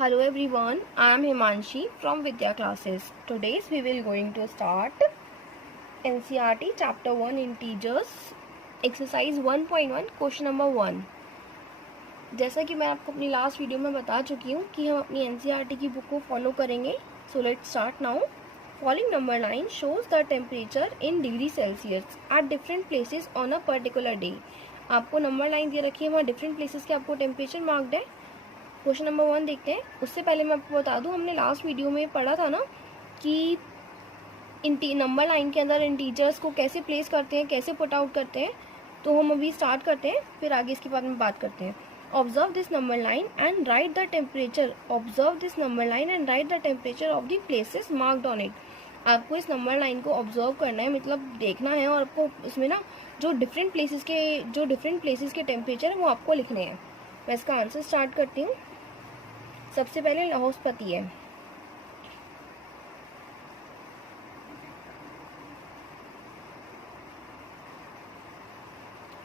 Hello everyone, I am Himanshi from Vidya Classes. Today we will going to start NCERT Chapter 1 Integers Exercise 1.1 Question number 1. जैसा कि मैं आपको अपनी last video में बता चुकी हूँ कि हम अपनी NCERT की बुक को फॉलो करेंगे. So let's start now. Following number line shows the temperature in degree Celsius at different places on a particular day. आपको नंबर लाइन दे रखी है, वहाँ डिफरेंट प्लेसेस के आपको टेम्परेचर मार्क्ड है. क्वेश्चन नंबर 1 देखते हैं. उससे पहले मैं आपको बता दूं, हमने लास्ट वीडियो में पढ़ा था ना कि नंबर लाइन के अंदर इंटीजर्स को कैसे प्लेस करते हैं, कैसे पुट आउट करते हैं. तो हम अभी स्टार्ट करते हैं, फिर आगे इसके बारे में बात करते हैं. Observe this number line and right the temperature. Observe this number line and right the temperature of the places marked on it. आपको इस नंबर लाइन को ऑब्जर्व करना है, मतलब देखना है, और आपको इसमें ना जो डिफरेंट प्लेसेस के टेम्परेचर है वो आपको लिखने हैं. मैं इसका आंसर स्टार्ट करती हूँ. सबसे पहले लाहौल स्पीति है.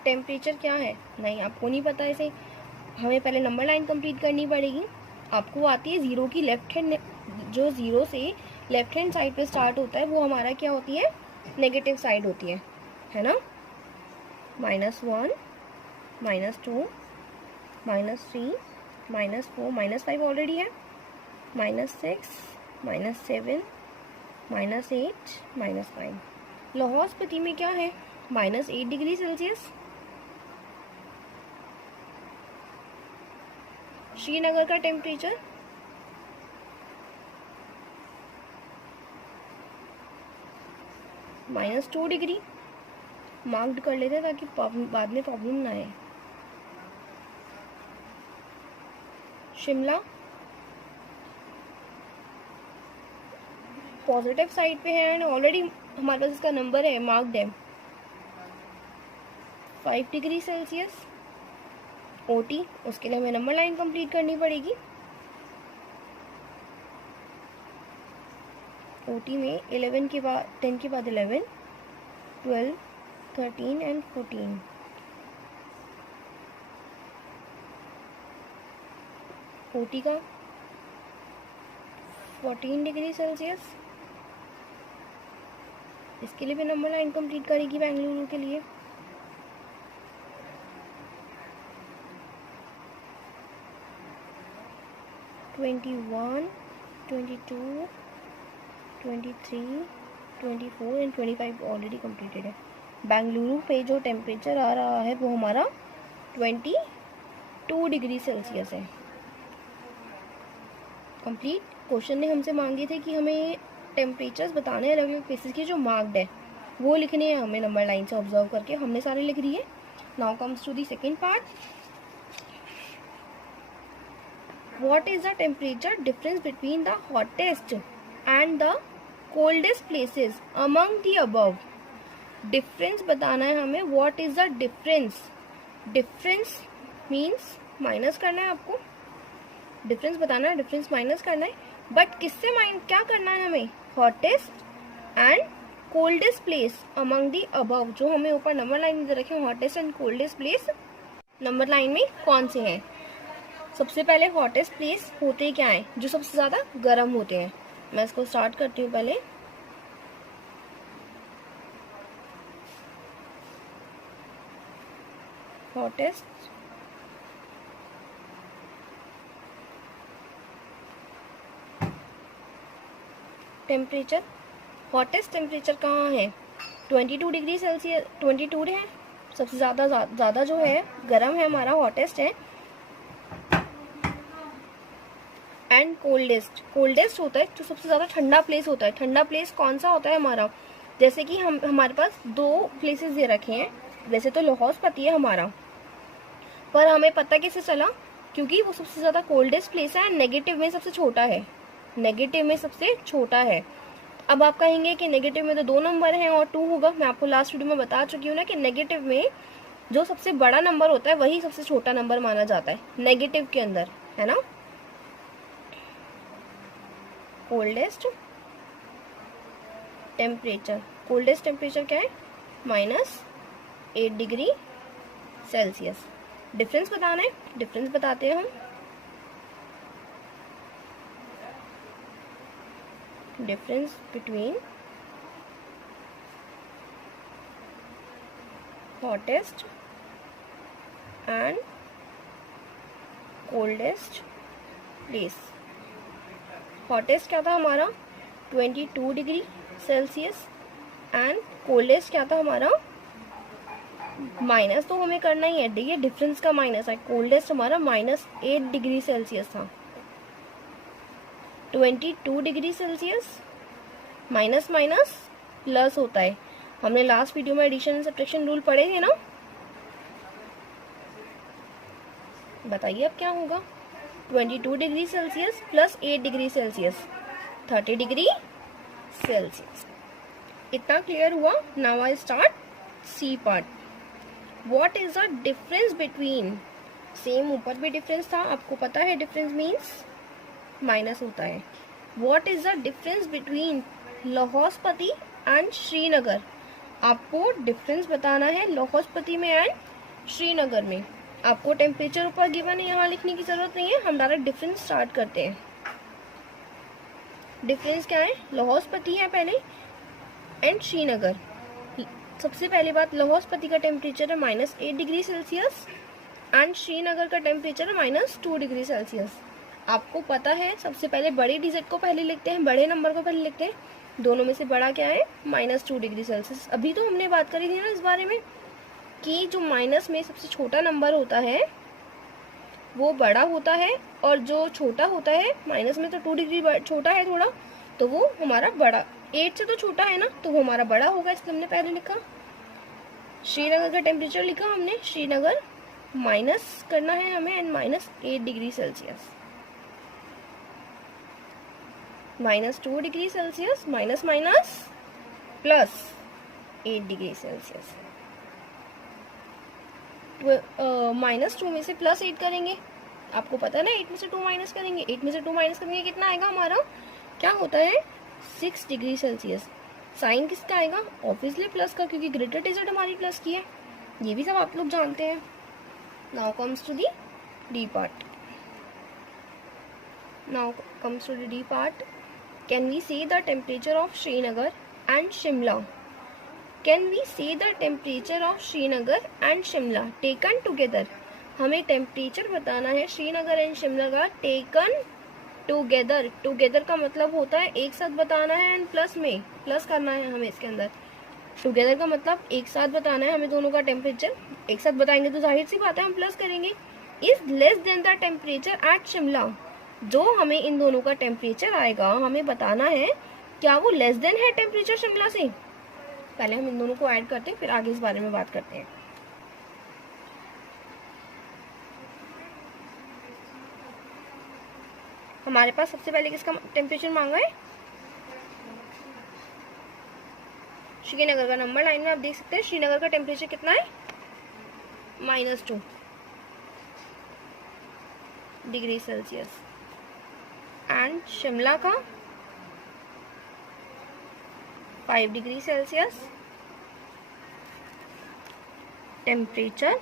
टेम्परेचर क्या है? नहीं, आपको नहीं पता. इसे हमें पहले नंबर लाइन कंप्लीट करनी पड़ेगी. आपको आती है जीरो की लेफ्ट हैंड, जो जीरो से लेफ्ट हैंड साइड पे स्टार्ट होता है वो हमारा क्या होती है? नेगेटिव साइड होती है ना. -1, -2, -3, -4, -5 ऑलरेडी है, -6, -7, -8, -5. लाहौल स्पीति में क्या है? -8 डिग्री सेल्सियस. श्रीनगर का टेम्परेचर -2 डिग्री. मार्क्ड कर लेते हैं ताकि बाद में प्रॉब्लम ना आए. शिमला पॉजिटिव साइड पे है एंड ऑलरेडी हमारे पास इसका नंबर है, मार्क्ड है, 5 डिग्री सेल्सियस. ओटी, उसके लिए हमें नंबर लाइन कंप्लीट करनी पड़ेगी. ओटी में 11 के बाद 10 के बाद 11, 12, 13 एंड 14. ओटी का 14 डिग्री सेल्सियस. इसके लिए भी नंबर लाइन कंप्लीट करेगी बेंगलुरु के लिए. (21, 22, 23, 24 एंड 25 ऑलरेडी कंप्लीटेड है. बेंगलुरु पे जो टेम्परेचर आ रहा है वो हमारा 22 डिग्री सेल्सियस है. कंप्लीट. क्वेश्चन ने हमसे मांगे थे कि हमें टेम्परेचर्स बताने अलग अलग प्लेसेस के जो मार्क्ड है वो लिखने हैं हमें नंबर लाइन से ऑब्जर्व करके. हमने सारे लिख दिए. Now comes to the second part. What is the temperature difference between the hottest and the coldest places among the above. Difference बताना है हमें. What is the difference? Difference means minus करना है आपको. डिफरेंस बताना है, डिफरेंस माइनस करना है. बट किससे क्या करना है हमें? Hottest and coldest place among the above. जो हमें ऊपर नंबर लाइन में दे रखे हैं, hottest and coldest place number line में कौन से हैं? सबसे पहले हॉटेस्ट प्लेस होते क्या है? जो सबसे ज्यादा गर्म होते हैं. मैं इसको स्टार्ट करती हूँ पहले. Hottest temperature. हॉटेस्ट टेम्परेचर कहाँ है? 22 डिग्री सेल्सियस. 22 है सबसे ज़्यादा जो है गर्म है हमारा, हॉटेस्ट है. एंड कोल्डेस्ट होता है जो सबसे ज़्यादा ठंडा प्लेस होता है. ठंडा प्लेस कौन सा होता है हमारा? जैसे कि हमारे पास 2 प्लेसेस दे रखे हैं. वैसे तो लाहौल स्पीति है हमारा, पर हमें पता कैसे चला? क्योंकि वो सबसे ज़्यादा कोल्डेस्ट प्लेस है. नेगेटिव में सबसे छोटा है. नेगेटिव में सबसे छोटा है. अब आप कहेंगे कि नेगेटिव में तो 2 नंबर हैं और 2 होगा. मैं आपको लास्ट वीडियो में बता चुकी हूँ ना कि नेगेटिव में जो सबसे बड़ा नंबर होता है वही सबसे छोटा नंबर माना जाता है नेगेटिव के अंदर, है ना. Coldest temperature. कोल्डेस्ट टेम्परेचर क्या है? -8 डिग्री सेल्सियस. डिफरेंस बताना है, डिफरेंस बताते हैं हम. Difference between hottest and coldest place. Hottest क्या था हमारा 22 डिग्री सेल्सियस एंड कोल्डेस्ट क्या था हमारा, माइनस तो हमें करना ही है, देखिए डिफरेंस का माइनस है, कोल्डेस्ट हमारा -8 डिग्री सेल्सियस था। 22 degree Celsius minus minus plus होता है, हमने लास्ट वीडियो में एडिशन एंड सब्ट्रैक्शन रूल पढ़े थे ना। बताइए अब क्या होगा, 22 degree Celsius plus 8 degree Celsius 30 degree Celsius. इतना क्लियर हुआ। Now I start C part. What is the difference between, same ऊपर भी डिफरेंस था, आपको पता है डिफरेंस मीन्स माइनस होता है। What is the difference between Lahaul Spiti and Srinagar, आपको डिफरेंस बताना है लाहौल स्पीति में एंड श्रीनगर में। आपको टेम्परेचर ऊपर गिवन है, यहाँ लिखने की जरूरत नहीं है, हम डायरेक्ट डिफरेंस स्टार्ट करते हैं। डिफरेंस क्या है, लाहौल स्पीति है पहले एंड श्रीनगर। सबसे पहली बात, लाहौल स्पीति का टेम्परेचर है -8 डिग्री सेल्सियस एंड श्रीनगर का टेम्परेचर है -2 डिग्री सेल्सियस। आपको पता है, सबसे पहले बड़े डिजिट को पहले लिखते हैं, बड़े नंबर को पहले लिखते हैं, दोनों में से बड़ा क्या है -2 डिग्री सेल्सियस। अभी तो हमने बात करी थी ना इस बारे में कि जो माइनस में सबसे छोटा नंबर होता है वो बड़ा होता है, और जो छोटा होता है माइनस में तो 2 डिग्री छोटा है थोड़ा, तो वो हमारा बड़ा, 8 से तो छोटा है ना, तो वो हमारा बड़ा होगा, इसलिए हमने पहले लिखा। श्रीनगर का टेम्परेचर लिखा हमने, श्रीनगर माइनस करना है हमें and -8 degree Celsius, -2 degree Celsius minus minus plus 8 degree Celsius. -2 में से +8 करेंगे, आपको पता है ना, 8 में से 2 माइनस करेंगे, 8 में से 2 माइनस करेंगे कितना आएगा हमारा, क्या होता है 6 डिग्री सेल्सियस। साइन किसका आएगा, ऑब्वियसली प्लस का, क्योंकि ग्रेटर डिजिट हमारी प्लस की है, ये भी सब आप लोग जानते हैं। Now comes to the D part. Now comes to the D part. Can we see the temperature of Srinagar and Shimla, can we see the temperature of Srinagar and Shimla taken together. हमें टेम्परेचर बताना है श्रीनगर एंड शिमला का टेकन टुगेदर। टुगेदर का मतलब होता है एक साथ बताना है एंड प्लस में प्लस करना है हमें इसके अंदर। टुगेदर का मतलब एक साथ बताना है हमें दोनों का टेम्परेचर, एक साथ बताएंगे तो जाहिर सी बात है हम प्लस करेंगे। Is less than the temperature at Shimla, जो हमें इन दोनों का टेम्परेचर आएगा हमें बताना है क्या वो लेस देन है टेम्परेचर शिमला से। पहले हम इन दोनों को ऐड करते हैं, फिर आगे इस बारे में बात करते हैं। हमारे पास सबसे पहले किसका टेम्परेचर मांगा है, श्रीनगर का। नंबर लाइन में आप देख सकते हैं श्रीनगर का टेम्परेचर कितना है, -2 डिग्री सेल्सियस एंड शिमला का 5 degree Celsius temperature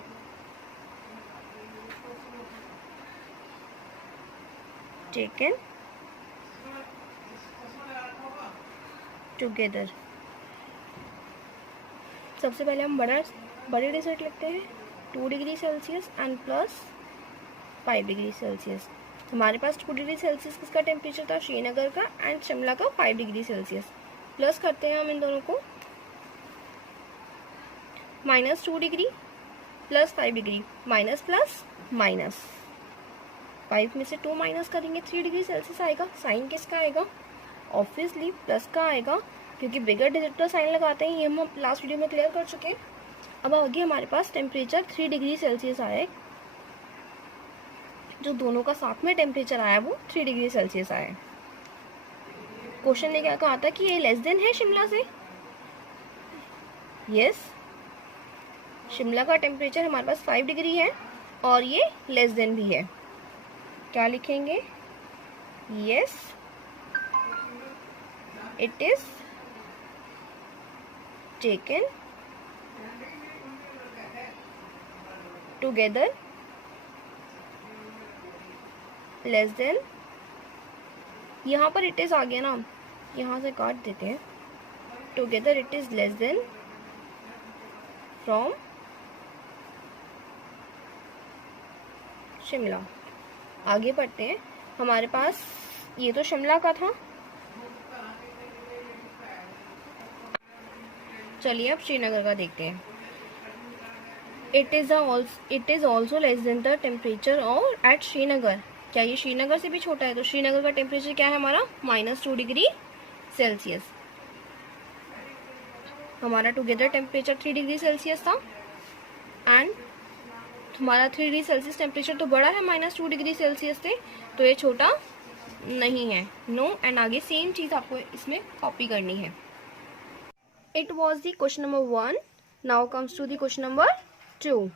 taken together. सबसे पहले हम बड़े डिजिट लिखते हैं, 2 degree Celsius and +5 degree Celsius. हमारे पास 2 डिग्री सेल्सियस किसका टेम्परेचर था, श्रीनगर का एंड शिमला का 5 डिग्री सेल्सियस। प्लस करते हैं हम इन दोनों को, -2 degree +5 degree, minus plus minus, 5 में से 2 माइनस करेंगे 3 डिग्री सेल्सियस आएगा। साइन किसका आएगा, ऑब्वियसली प्लस का आएगा, क्योंकि बिगर डिजिट का साइन लगाते हैं, ये हम लास्ट वीडियो में क्लियर कर चुके हैं। अब आगे हमारे पास टेम्परेचर 3 डिग्री सेल्सियस आया, जो दोनों का साथ में टेम्परेचर आया वो 3 डिग्री सेल्सियस आया। क्वेश्चन ने क्या कहा था कि ये लेस देन है शिमला से, यस। शिमला का टेम्परेचर हमारे पास 5 डिग्री है और ये लेस देन भी है, क्या लिखेंगे, yes it is taken together less than. यहाँ पर इट इज आ गया ना, यहाँ से काट देते हैं। Together it is less than from Shimla. आगे बढ़ते हैं। हमारे पास ये तो शिमला का था। चलिए अब श्रीनगर का देखते हैं। It is also less than the temperature और एट श्रीनगर। क्या ये श्रीनगर से भी छोटा है? तो श्रीनगर का टेम्परेचर क्या है हमारा? -2 डिग्री सेल्सियस। हमारा टुगेदर टेम्परेचर 3 डिग्री सेल्सियस था एंड हमारा 3 डिग्री सेल्सियस टेम्परेचर तो बड़ा है -2 डिग्री सेल्सियस से, तो ये छोटा नहीं है। नो एंड आगे सेम चीज आपको इसमें कॉपी करनी है। It was the question number 1। Now comes to the question number 2।